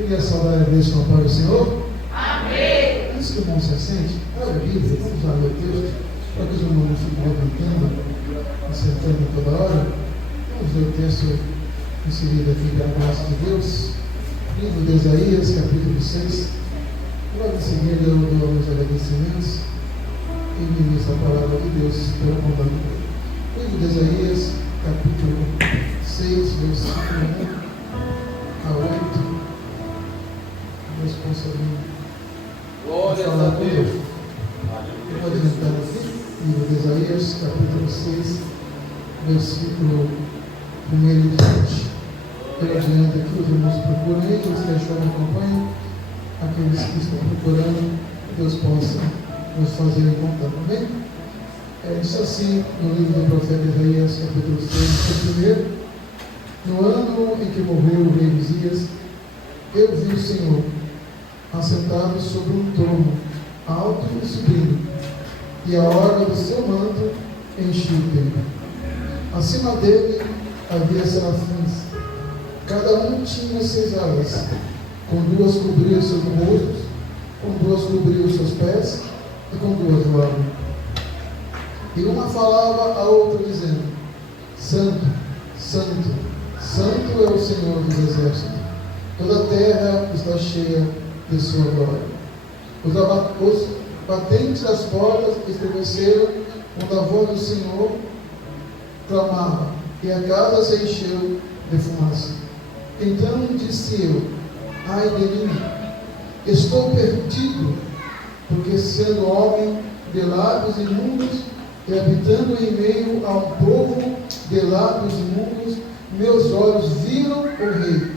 Queria saudar a igreja com a paz do Senhor. Amém. Antes que o irmão se assente, olha a Bíblia, vamos lá ler o texto, para que os irmãos não fiquem levantando, acertando toda hora. Vamos ler o texto inserido aqui da graça de Deus. Livro de Isaías, capítulo 6. Logo em seguida eu dou os agradecimentos e ministro a palavra de Deus pelo comando. Livro de Isaías, capítulo 6, versículo 1 a 8. Deus possa vir falar conosco. Eu vou adiantar aqui, livro de Isaías, capítulo 6, versículo 1 e 2. Eu adianto aqui, os irmãos procuram aí, os que acharam acompanham, aqueles que estão procurando, Deus possa nos fazer encontrar, amém? Diz assim, no livro do profeta Isaías, capítulo 6, primeiro: no ano em que morreu o rei Uzias, eu vi o Senhor assentado sobre um trono, alto e sublime, e a orla do seu manto enchia o templo. Acima dele havia serafins, cada um tinha 6 asas, com 2 cobria os seus rostos, com 2 cobria os seus pés, e com 2 voavam. E uma falava a outra, dizendo: Santo, Santo, Santo é o Senhor dos exércitos, toda a terra está cheia de sua glória. Os batentes das portas estremeceram quando a voz do Senhor clamava, e a casa se encheu de fumaça. Então disse eu: ai de mim, estou perdido, porque sendo homem de lábios imundos e habitando em meio a um povo de lábios imundos, meus olhos viram o Rei,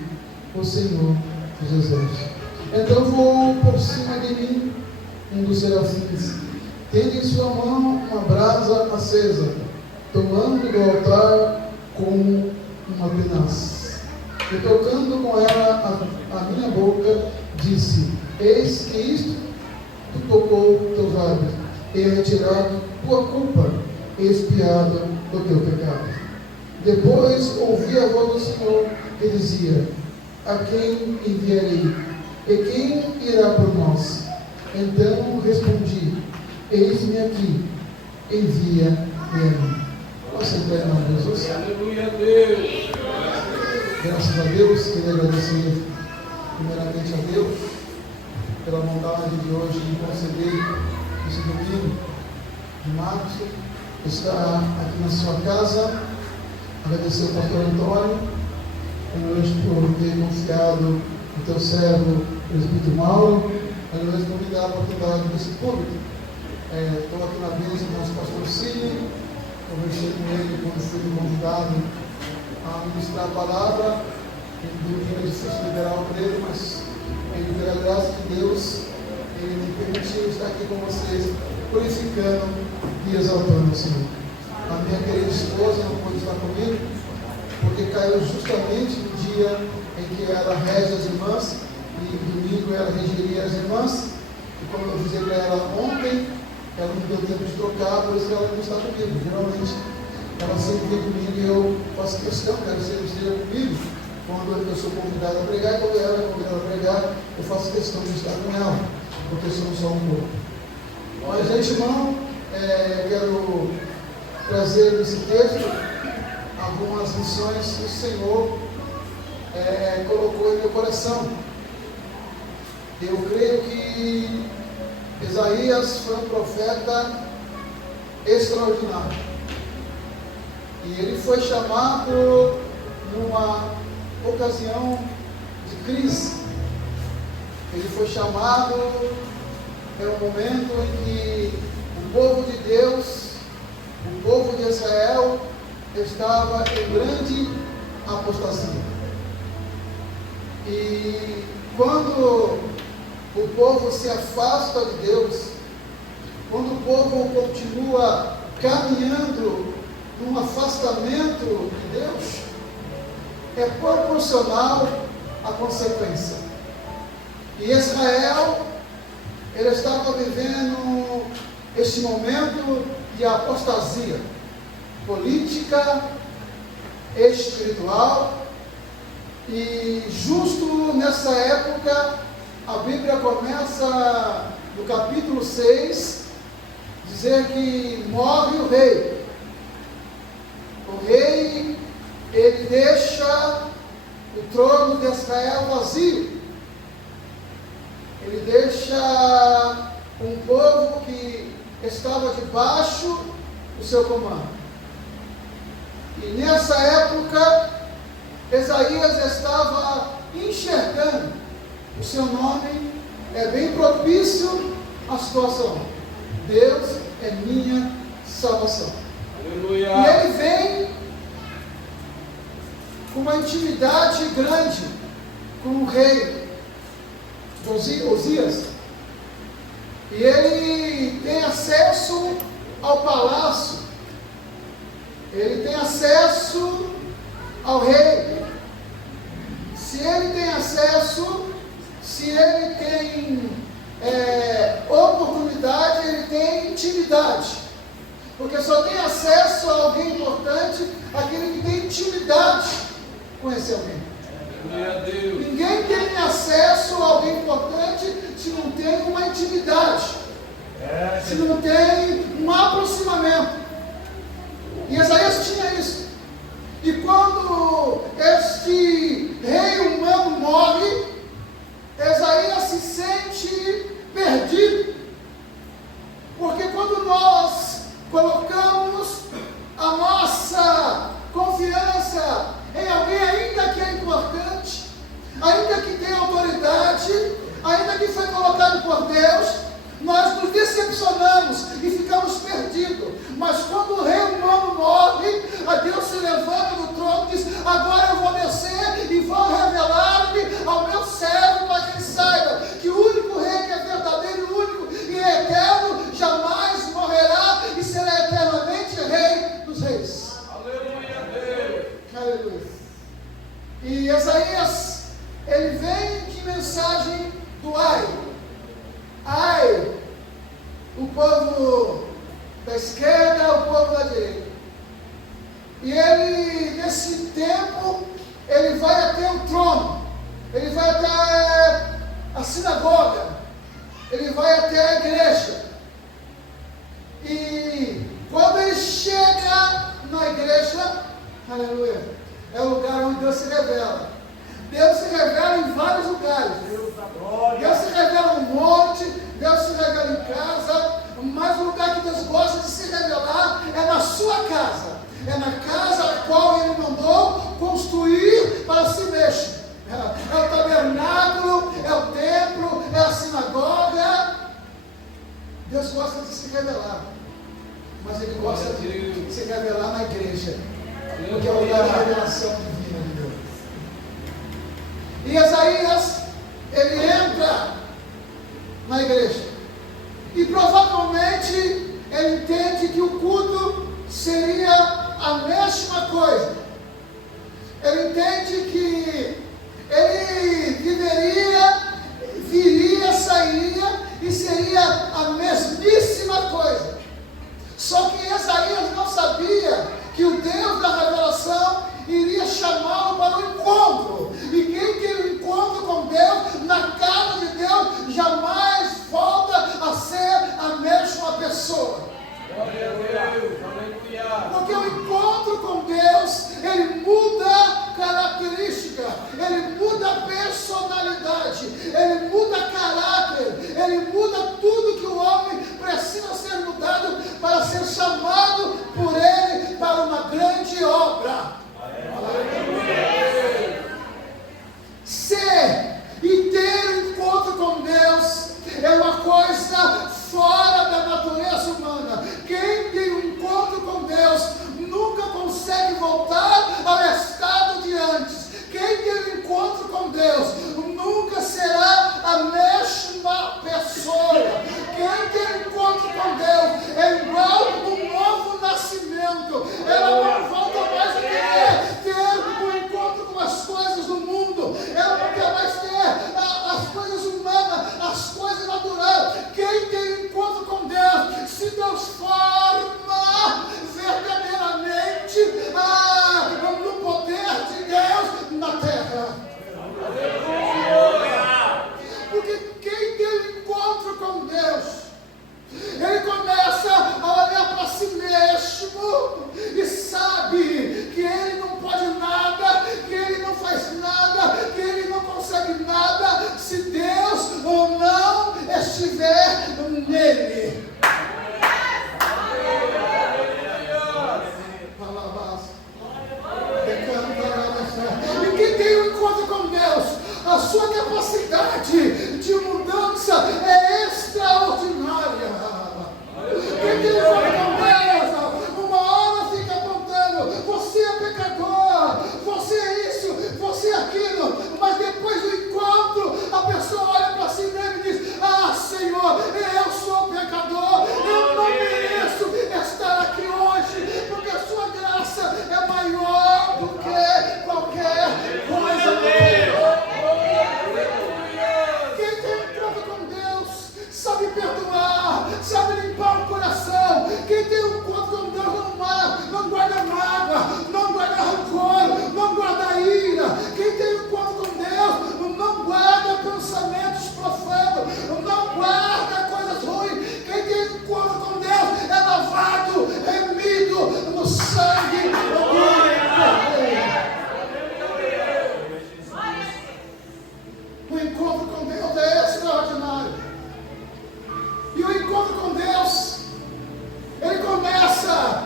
o Senhor dos exércitos. Então voou por cima de mim um dos serafins, tendo em sua mão uma brasa acesa, tomando do altar como uma tenaz. E tocando com ela a minha boca, disse: eis que isto tu tocou teus lábios, e é retirado tua culpa, e expiado o teu pecado. Depois ouvi a voz do Senhor que dizia: a quem enviarei? E quem irá por nós? Então respondi: eis-me aqui, envia-me a mim. Nossa eterna Jesus. Aleluia, Deus. Graças a Deus, queria agradecer primeiramente a Deus pela bondade de hoje de conceder esse domingo de março, estar aqui na sua casa. Agradecer ao pastor Antônio por ter confiado no teu servo, o presbítero Mauro, mas não me dá a oportunidade desse público. Estou aqui na bênção do nosso pastor Cine, conversei com ele quando fui convidado a ministrar a palavra. Domingo é difícil liberar o preto, mas ele, pela graça de Deus, ele me permitiu estar aqui com vocês, glorificando e exaltando o Senhor. A minha querida esposa não pôde estar comigo, porque caiu justamente no dia em que ela rege as irmãs, e domingo ela regeria as irmãs, e como eu dizia para ela ontem, ela não deu tempo de trocar, por isso ela não está comigo. Geralmente ela sempre vem comigo e eu faço questão, quero que ela esteja comigo quando eu sou convidado a pregar, e quando ela é convidada a pregar, eu faço questão de estar com ela, porque somos só um corpo. Mas, antemão, quero trazer nesse texto algumas lições que o Senhor colocou em meu coração. Eu creio que Isaías foi um profeta extraordinário. E ele foi chamado numa ocasião de crise. Ele foi chamado em um momento em que o povo de Deus, o povo de Israel, estava em grande apostasia. E quando o povo se afasta de Deus, quando o povo continua caminhando num afastamento de Deus, é proporcional à consequência. E Israel, ele estava vivendo esse momento de apostasia política, espiritual, E justo nessa época, a Bíblia começa no capítulo 6, dizer que morre o rei. O rei, ele deixa o trono de Israel vazio. Ele deixa um povo que estava debaixo do seu comando. E nessa época, Isaías estava enxergando o seu nome, é bem propício à situação. Deus é minha salvação. Aleluia. E ele vem com uma intimidade grande com o rei Osias. E ele tem acesso ao palácio. Ele tem acesso ao rei. Se ele tem acesso, se ele tem oportunidade, ele tem intimidade. Porque só tem acesso a alguém importante aquele que tem intimidade com esse alguém. Ninguém tem acesso a alguém importante se não tem uma intimidade, se não tem um aproximamento. E Isaías tinha isso. E quando este rei humano morre, Isaías se sente perdido. Porque quando nós colocamos a nossa confiança em alguém, ainda que é importante, ainda que tenha autoridade, ainda que foi colocado por Deus, nós nos decepcionamos e ficamos perdidos. Mas quando o rei humano morre, a Deus se levanta do trono e diz: agora eu vou descer e vou revelar-me ao meu servo, para que ele saiba que o único rei que é verdadeiro, o único e é eterno, jamais morrerá e será eternamente rei dos reis. Aleluia, Deus. Aleluia. E Isaías, ele vem que mensagem do ai. Ai, o povo da esquerda, o povo da direita. E ele, nesse tempo, ele vai até o trono, ele vai até a sinagoga, ele vai até a igreja. E quando ele chega na igreja, aleluia, é o lugar onde Deus se revela. Deus se revela em vários lugares. Deus se revela no monte, Deus se revela em casa, mas o lugar que Deus gosta de se revelar é na sua casa. É na casa a qual Ele mandou construir para si mesmo. É o tabernáculo, é o templo, é a sinagoga. Deus gosta de se revelar, mas Ele gosta de se revelar na igreja, porque é o lugar da revelação divina de Deus. E Isaías, ele entra na igreja e provavelmente ele entende que o culto seria a mesma coisa. Ele entende que ele viria, sairia e seria a mesmíssima coisa. Só que Isaías não sabia que o Deus da revelação iria chamá-lo para o encontro. E quem tem um encontro com Deus, na casa de Deus, jamais volta a ser a mesma pessoa. Glória a Deus. Aleluia. Porque o encontro com Deus, ele muda característica, ele muda personalidade, ele muda caráter, ele muda tudo que o homem precisa ser mudado para ser chamado por ele para uma grande obra. Ser e ter um encontro com Deus é uma coisa fora da natureza humana. Quem tem um encontro com Deus nunca consegue voltar ao estado de antes. Quem tem um encontro com Deus nunca será a mesma pessoa. Quem tem um encontro com Deus é igual um novo nascimento. Ela não volta mais a querer ter estiver nele. E quem tem um encontro com Deus, a sua capacidade de mudança é extraordinária. Quem tem um encontro com Deus, uma hora fica apontando: você é pecador, você é isso, você é aquilo, mas depois do encontro a pessoa olha para si mesmo e diz: ah, Senhor, eu sou pecador, eu não mereço estar aqui hoje, porque a sua graça é maior do que qualquer coisa. Quem tem um encontro com Deus sabe perdoar, sabe limpar o coração. Quem tem um encontro com Deus não guarda mágoa, não guarda rancor, não guarda ira. Quem tem um encontro com Deus não guarda pensamentos profanos, não guarda coisas ruins. Quem tem um encontro com Deus é lavado, remido no sangue do Cordeiro. O encontro com Deus é extraordinário. E o encontro com Deus, ele começa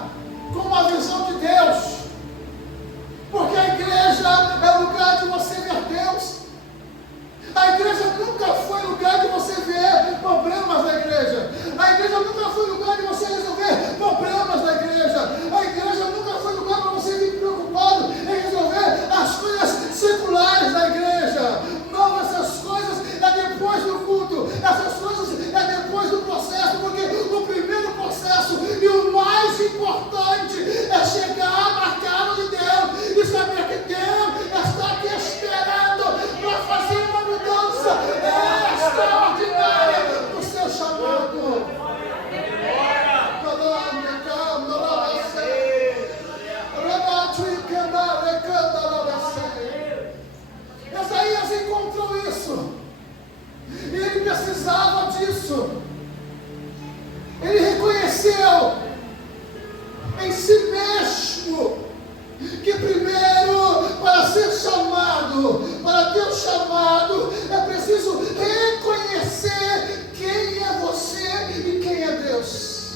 com uma visão de Deus. Porque a igreja é lugar de você ver Deus. A igreja nunca foi lugar de você ver problemas da igreja. A igreja nunca foi lugar de você resolver problemas da igreja. A igreja nunca foi lugar para você vir preocupado em resolver as coisas seculares da igreja. Não, essas coisas é depois do culto. Essas coisas é depois do processo. Porque o primeiro processo e o mais importante é chegar na casa de Deus e saber que Deus está aqui esperando para fazer uma mudança extraordinária no seu chamado. Isaías encontrou isso. E ele precisava disso. Ele reconheceu em si mesmo que primeiro, para ser chamado, para ter o chamado, é preciso reconhecer quem é você e quem é Deus.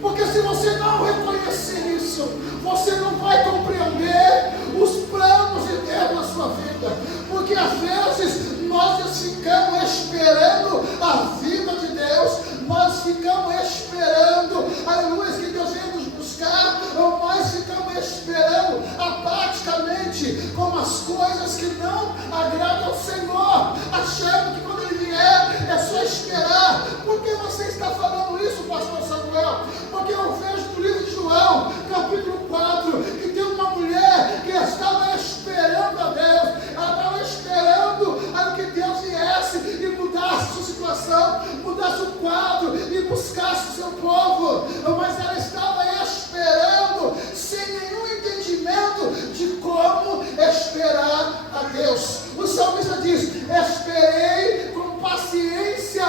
Porque se você não reconhecer isso, você não vai compreender os planos de Deus na sua vida. Porque às vezes nós ficamos esperando a vida de Deus, nós ficamos esperando, aleluia, que Deus venha nos buscar, ou nós ficamos esperando apaticamente como as coisas que não agradam ao Senhor, achando que quando Ele vier é só esperar. Por que você está falando isso, pastor Samuel? Porque eu vejo no livro de João, capítulo 4, que tem uma mulher que estava esperando a Deus, ela estava esperando a que Deus viesse e mudasse sua situação, mudasse o quadro e buscasse o seu povo, mas ela estava esperando sem nenhum entendimento de como esperar a Deus. O salmista diz: esperei com paciência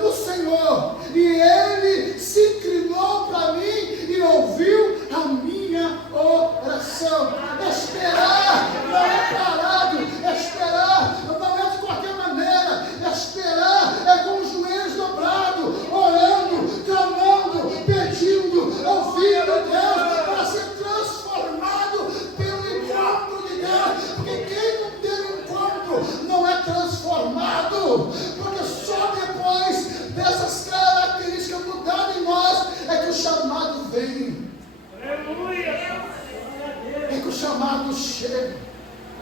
no Senhor, e Ele se inclinou para mim e ouviu a minha oração. Esperar não é parado, esperar não é de qualquer maneira, esperar é com os joelhos dobrados, orando, clamando, pedindo, ouvindo Deus para ser transformado pelo encontro de Deus. Porque quem não tem encontro não é transformado, porque só depois dessas características mudadas em nós é que o chamado vem. É que o chamado chega.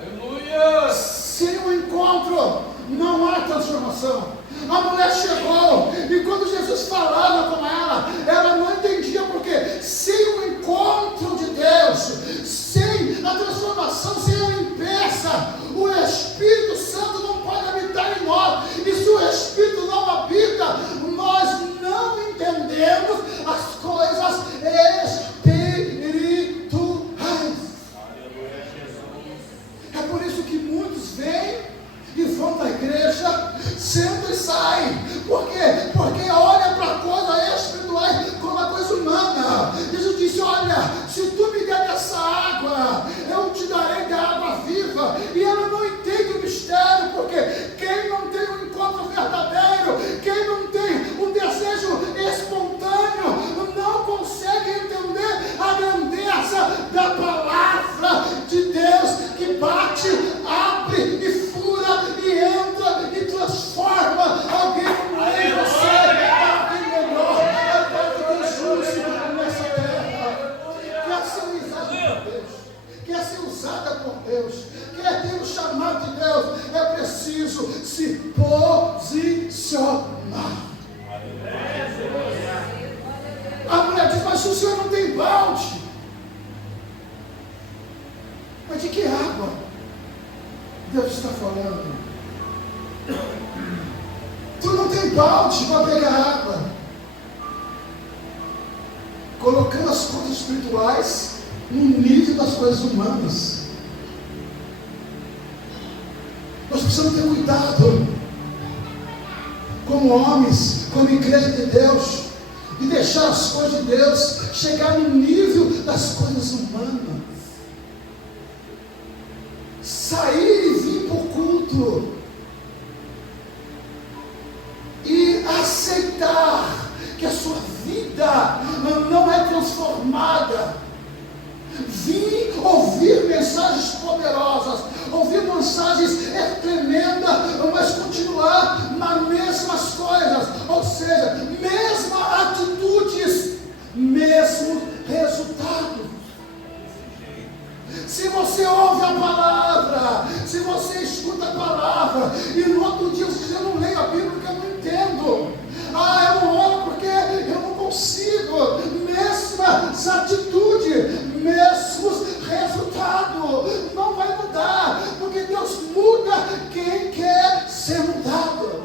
Aleluia! Sem o encontro não há transformação. A mulher chegou e quando Jesus falava com ela não entendia, porque sem o encontro de Deus, sem a transformação, sem a limpeza, o Espírito Santo não pode habitar em nós. E se o Espírito não habita, nós não entendemos as coisas espirituais. É por isso que muitos vêm e vão para a igreja, sentam e saem. Por quê? Porque olha para a coisa espiritual Tu não tem balde para pegar água. Colocando as coisas espirituais no nível das coisas humanas. Nós precisamos ter cuidado, como homens, como igreja de Deus, de deixar as coisas de Deus chegar no nível das coisas humanas. Sair e vir para o culto e aceitar que a sua vida não é transformada. Vir ouvir mensagens poderosas, ouvir mensagens tremendas, mas continuar nas mesmas coisas, ou seja, mesmas atitudes, mesmo resultado. Se você ouve a palavra, se você escuta a palavra, e no outro dia você diz: eu não leio a Bíblia porque eu não entendo, eu não oro porque eu não consigo, mesmas atitudes, mesmos resultados, não vai mudar, porque Deus muda quem quer ser mudado.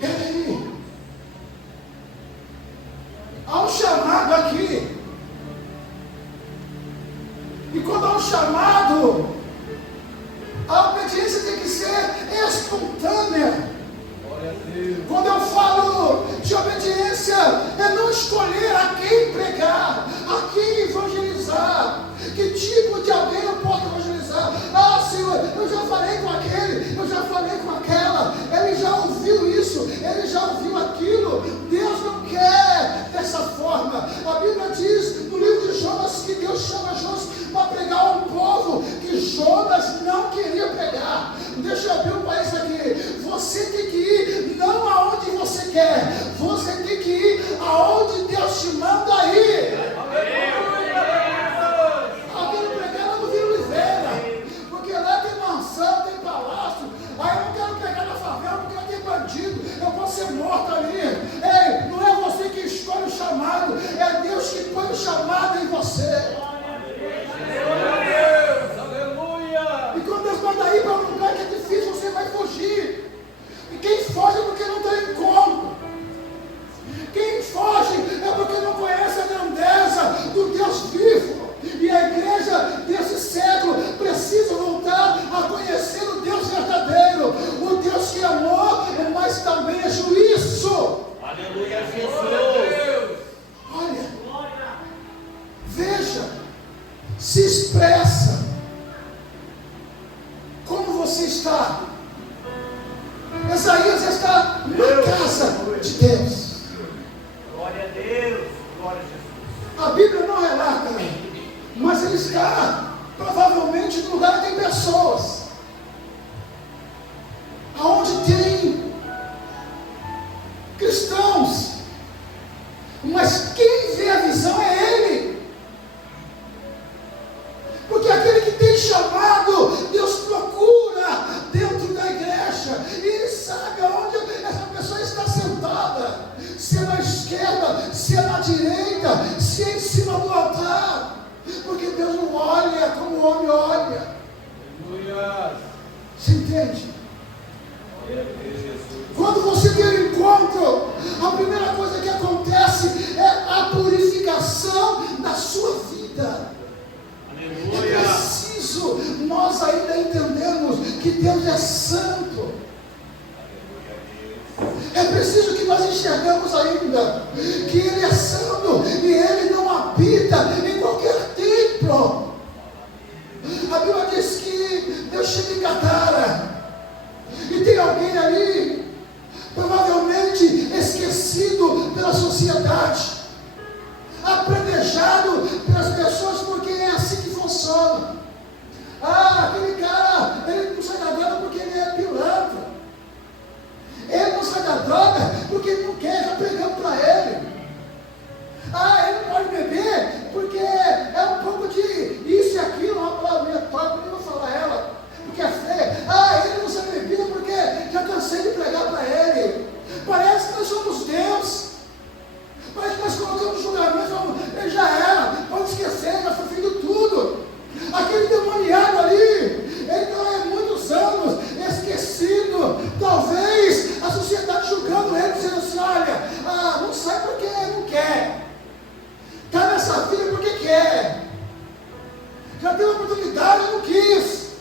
Peraí, há um chamado aqui, e quando há um chamado, a obediência tem que ser espontânea. Quando eu falo de obediência, é não escolher a quem pregar, a quem evangelizar, que tipo de alguém eu posso evangelizar. Senhor, eu já falei com aquele, eu já falei com aquela, ele já ouviu isso, ele já ouviu aquilo. Deus não quer dessa forma. A Bíblia diz no livro de Jonas que Deus chama Jonas para pregar a um povo que Jonas não queria pregar. Deixa eu abrir um país aqui. Você tem que ir não aonde você quer, você tem que ir aonde Deus te manda ir. Alguém pregar lá no Vila Oliveira, porque lá tem mansão, tem palácio. Aí eu não quero pregar na favela porque lá tem bandido, eu posso ser morto ali. Ei, não é você que escolhe o chamado, é Deus que põe o chamado em você. E quando Deus manda ir para um lugar que é difícil, você vai fugir. E quem foge é porque não tem como. Quem foge é porque não conhece a grandeza do Deus vivo. E a igreja desse século precisa voltar a conhecer o Deus verdadeiro, o Deus que é amor, mas também é juízo. Aleluia, Jesus. Olha, veja, se expressa. Como você está? Isaías está na casa de Deus. Glória a Deus, glória a Jesus. A Bíblia não relata, mas ele está provavelmente no lugar que tem pessoas, aonde tem cristãos, mas quem vê a visão é ele. Porque aquele que tem chamado, Deus procura dentro da igreja, e ele sabe aonde essa pessoa está sentada, se é na esquerda, se é na direita, se é em cima do altar, porque Deus não olha como o homem olha. Aleluia. Você entende? Quando você tem um encontro, a primeira coisa que acontece é a purificação da sua vida. Aleluia. É preciso nós ainda entendermos que Deus é santo. É preciso que nós enxergamos ainda que Ele é santo e Ele não habita em qualquer templo. A Bíblia diz que Deus chega em Gadara e tem alguém ali, provavelmente esquecido pela sociedade, apredejado pelas pessoas, porque é assim que funciona. Aquele cara, ele não sai da droga porque ele é pilantra. Ele não sai da droga porque ele não quer, já pregando para ele. Ele não pode beber porque é um pouco de isso e aquilo, uma palavra meio torta, eu não vou falar ela, porque é feia. Já teve oportunidade, eu não quis.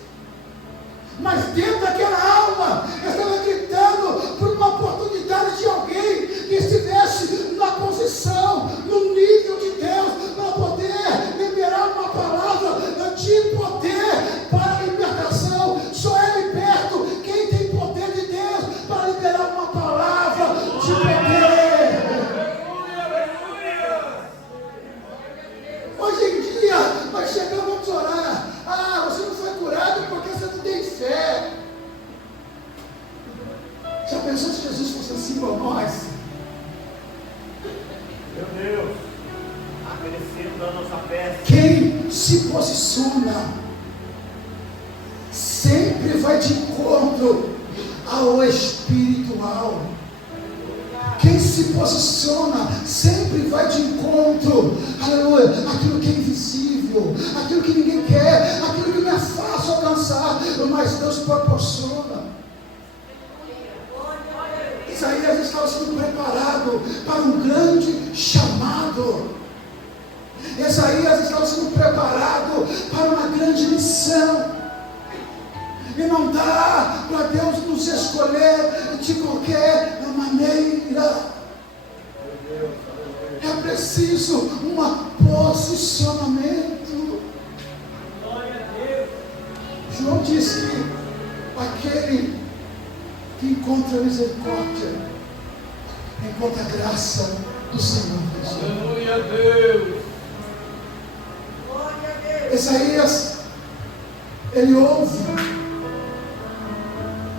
Mas dentro daquela alma, eu estava gritando por uma oportunidade de alguém que estivesse na posição, no nível de Deus, para poder liberar uma palavra de poder para a libertação. Só é liberto quem tem poder de Deus para liberar uma palavra de poder. Hoje em dia, nós chegamos, vamos orar. Ah, você não foi curado porque você não tem fé. Já pensou se Jesus fosse assim por nós? Meu Deus, acrescenta a nossa fé. Quem se posiciona sempre vai de encontro ao espiritual. Quem se posiciona sempre vai de encontro, aleluia, aquilo que é invisível, aquilo que ninguém quer, aquilo que não é fácil alcançar, mas Deus proporciona. Isaías estava sendo preparado para um grande chamado. Isaías estava sendo preparado para uma grande missão. E não dá para Deus nos escolher de qualquer maneira. É preciso um posicionamento. João disse que aquele que encontra misericórdia encontra a graça do Senhor Jesus. Aleluia a Deus. Isaías, ele ouve,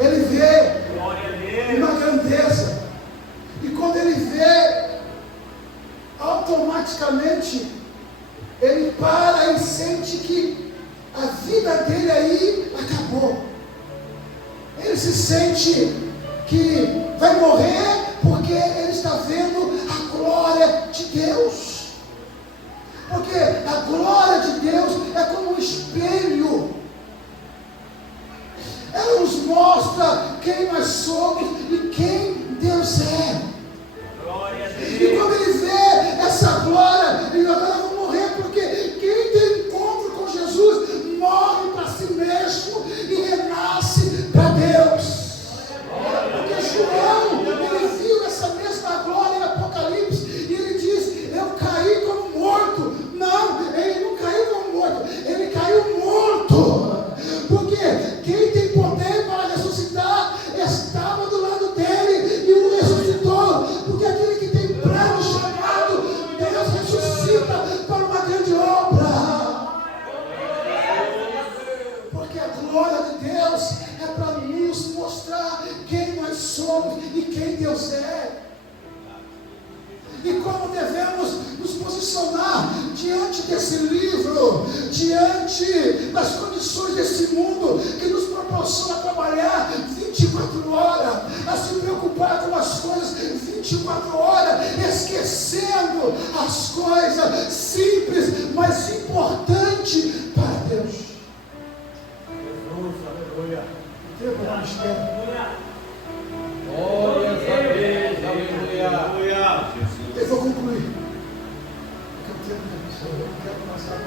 ele vê uma grandeza, e quando ele vê, automaticamente ele para e sente que a vida dele aí acabou. Ele se sente que vai morrer porque ele está vendo a glória de Deus. Porque a glória de Deus é como um espelho. Ela nos mostra quem nós somos e quem Deus é. Glória a Deus. E quando ele vê essa glória, ele agora vai morrer, porque quem tem encontro com Jesus morre para si mesmo e renasce para Deus. Porque João, ele viu essa mesma glória em Apocalipse e ele diz: eu caí como morto. Não, ele não caiu como morto, ele caiu morto. Porque quem tem poder para ressuscitar estava do lado dele e o ressuscitou. Porque aquele que tem plano chamado, Deus ressuscita para uma grande obra. Porque a glória de Deus é para nos mostrar quem nós somos e quem Deus é. E como devemos nos posicionar diante desse livro, diante das condições desse mundo que nos proporciona trabalhar 24 horas, a se preocupar com as coisas 24 horas, esquecendo as coisas simples, mas importantes para Deus. Jesus, aleluia. O tempo não espera. Glória a Deus, aleluia. Eu vou concluir. Porque o tempo da pessoa, eu não quero passar.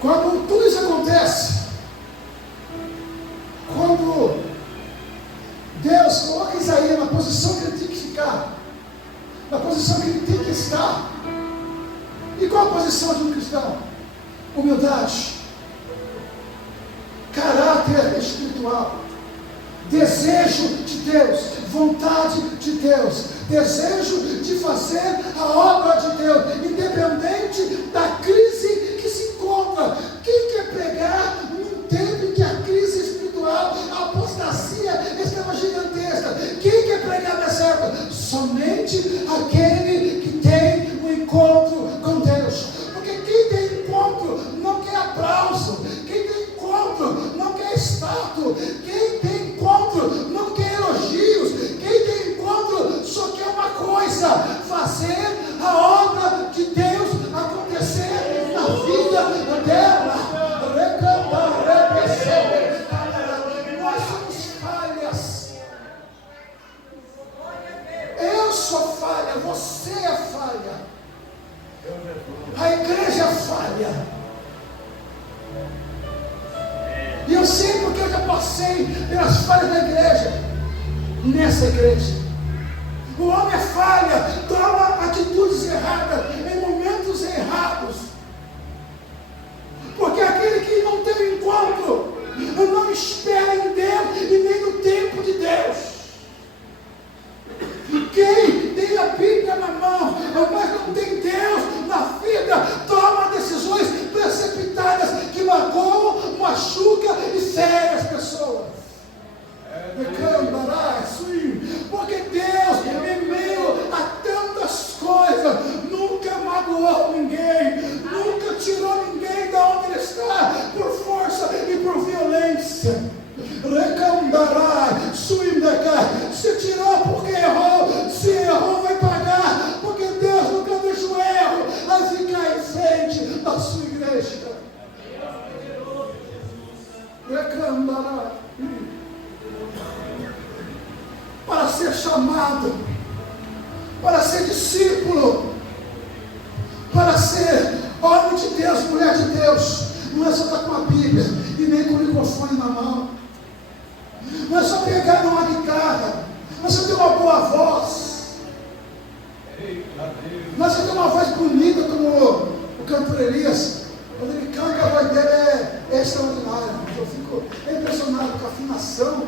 Quando tudo isso acontece, quando Deus coloca Isaías na posição que ele tem que ficar, na posição que ele tem que estar, e qual a posição de um cristão? Humildade, caráter espiritual, desejo de Deus, vontade de Deus, desejo de fazer a obra de Deus, independente da crise que se encontra. Quem quer pregar num tempo em que a crise espiritual, a apostasia estava gigantesca? Quem quer pregar nessa época? Somente aquele que tem um encontro com Deus. Porque quem tem encontro não quer aplauso, quem tem encontro não quer status, quem tem encontro não quer elogios, quem tem encontro só quer uma coisa: fazer a obra de Deus acontecer na vida dela. Nós somos falhas. Eu sou falha, você é falha. A igreja falha. E eu sei porque eu já passei pelas falhas da igreja. Nessa igreja, o homem falha, toma atitudes erradas em momentos errados. Porque aquele que não tem um encontro não espera em Deus e nem no tempo de Deus. Quem tem a Bíblia na mão, mas não tem Deus na vida, toma decisões precipitadas que magoam, machucam e ferem as pessoas. Porque Deus, em meio a tantas coisas, nunca magoou ninguém, nunca tirou ninguém da onde ele está por força e por violência. Se tirou porque errou, se errou vai pagar, porque Deus nunca deixa o erro a ficar em frente da sua igreja. Para ser chamado, para ser discípulo, para ser homem de Deus, mulher de Deus, não é só estar com a Bíblia e nem com o microfone na mão, não é só pegar numa guitarra, não é só ter uma boa voz, não é só ter uma voz bonita como o cantor Elias. Quando ele canta, a voz dele é extraordinária. Eu fico impressionado com a afinação,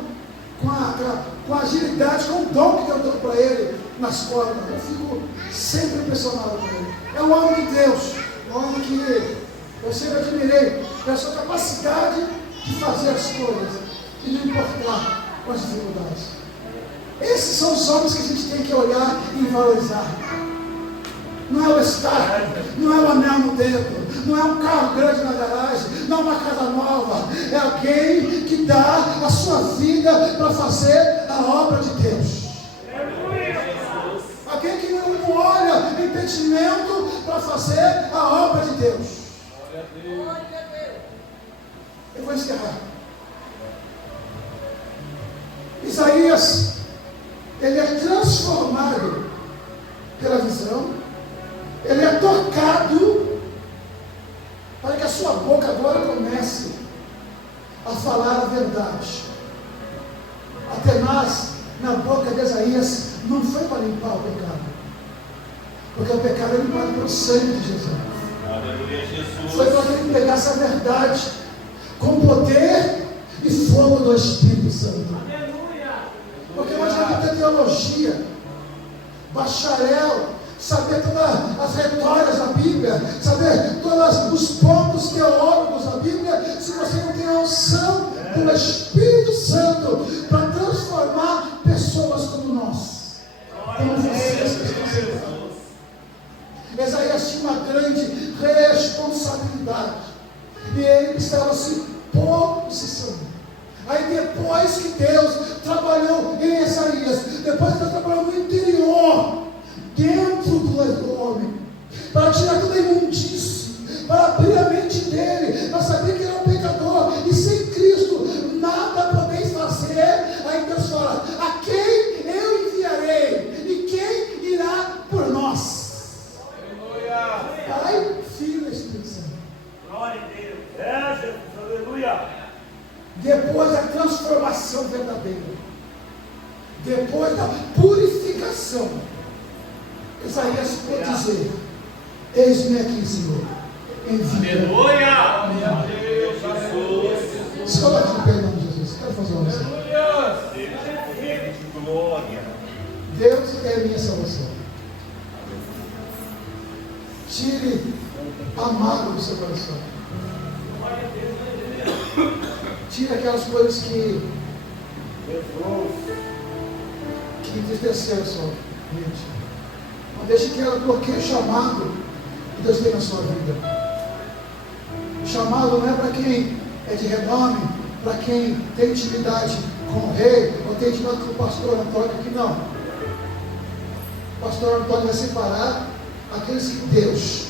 com a agilidade, com o dom que Deus deu para ele nas cordas. Eu fico sempre impressionado com ele. É um homem de Deus, um homem que eu sempre admirei pela sua capacidade de fazer as coisas e não importar com as dificuldades. Esses são os homens que a gente tem que olhar e valorizar. Não é o estar, não é o anel no dedo, não é um carro grande na garagem, não é uma casa nova. É alguém que dá a sua vida para fazer a obra de Deus. Alguém que não olha impedimento para fazer a obra de Deus. Eu vou encerrar. Isaías, ele é transformado pela visão. Ele é tocado para que a sua boca agora comece a falar a verdade. A tenaz na boca de Isaías não foi para limpar o pecado, porque o pecado é limpado pelo sangue de Jesus. Aleluia, Jesus. Foi para que ele pegasse a verdade com poder e fogo do Espírito Santo. Aleluia. Porque não adianta ter teologia, bacharel, saber todas as retórias da Bíblia, saber todos os pontos teológicos da Bíblia, se você não tem a unção do Espírito Santo para transformar pessoas como nós, como vocês que estão sentados. Isaías tinha uma grande responsabilidade e ele precisava se posicionar. Aí depois que Deus trabalhou em Isaías, depois que Deus trabalhou no interior, dentro do homem, para tirar toda a imundície, para abrir a mente dele, para saber que ele é um pecador, e sem Cristo nada podeis fazer. Aí Deus fala: a quem eu enviarei, e quem irá por nós? Aleluia. Pai, Filho e Espírito Santo. Glória a Deus. É, Jesus. Aleluia. Depois da transformação verdadeira, depois da purificação, Isaías pode dizer: eis-me aqui, Senhor, envia. Aleluia. Jesus. Se coloque de pé em nome de Jesus. Quero fazer uma oração. Aleluia. Glória. Deus é a minha salvação. Tire a mágoa do seu coração. Tire aquelas coisas que entristeceram a sua mente. Não deixe que ela bloqueie o chamado que Deus tem na sua vida. O chamado não é para quem é de renome, para quem tem intimidade com o rei, ou tem intimidade com o pastor Antônio, aqui não. O pastor Antônio vai separar aqueles que Deus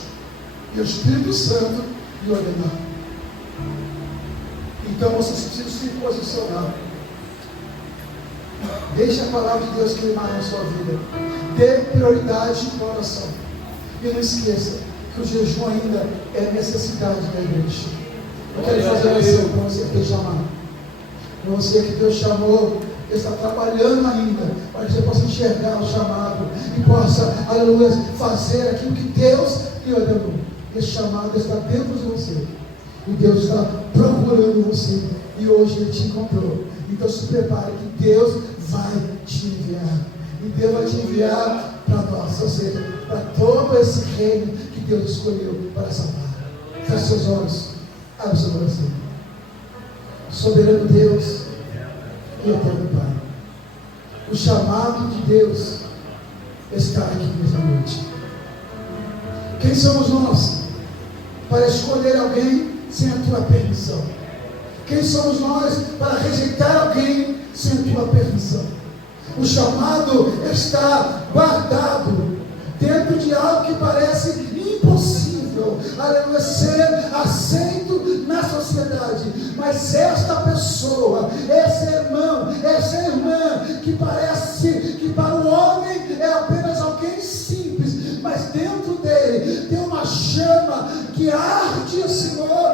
e o Espírito Santo lhe ordenaram. Então vocês precisam se posicionar. Deixe a palavra de Deus queimar na sua vida. Dê prioridade para a oração. E não esqueça, que o jejum ainda é necessidade da igreja. Eu quero fazer uma oração para você que Deus chamou. Para você que Deus chamou, Deus está trabalhando ainda, para que você possa enxergar o chamado e possa, aleluia, fazer aquilo que Deus lhe ordenou. Esse chamado está dentro de você. E Deus está procurando você. E hoje Ele te encontrou. Então se prepare que Deus vai te enviar. E Deus vai te enviar para nós, ou seja, para todo esse reino que Deus escolheu para salvar. Feche seus olhos, abre seu coração. Soberano Deus e eterno Pai, o chamado de Deus está aqui nessa noite. Quem somos nós para escolher alguém sem a tua permissão? Quem somos nós para rejeitar alguém sem a tua permissão? O chamado está guardado dentro de algo que parece impossível, aleluia, ser aceito na sociedade. Mas esta pessoa, esse irmão, essa irmã, que parece que para o homem é apenas alguém simples, mas dentro dele tem uma chama que arde, Senhor,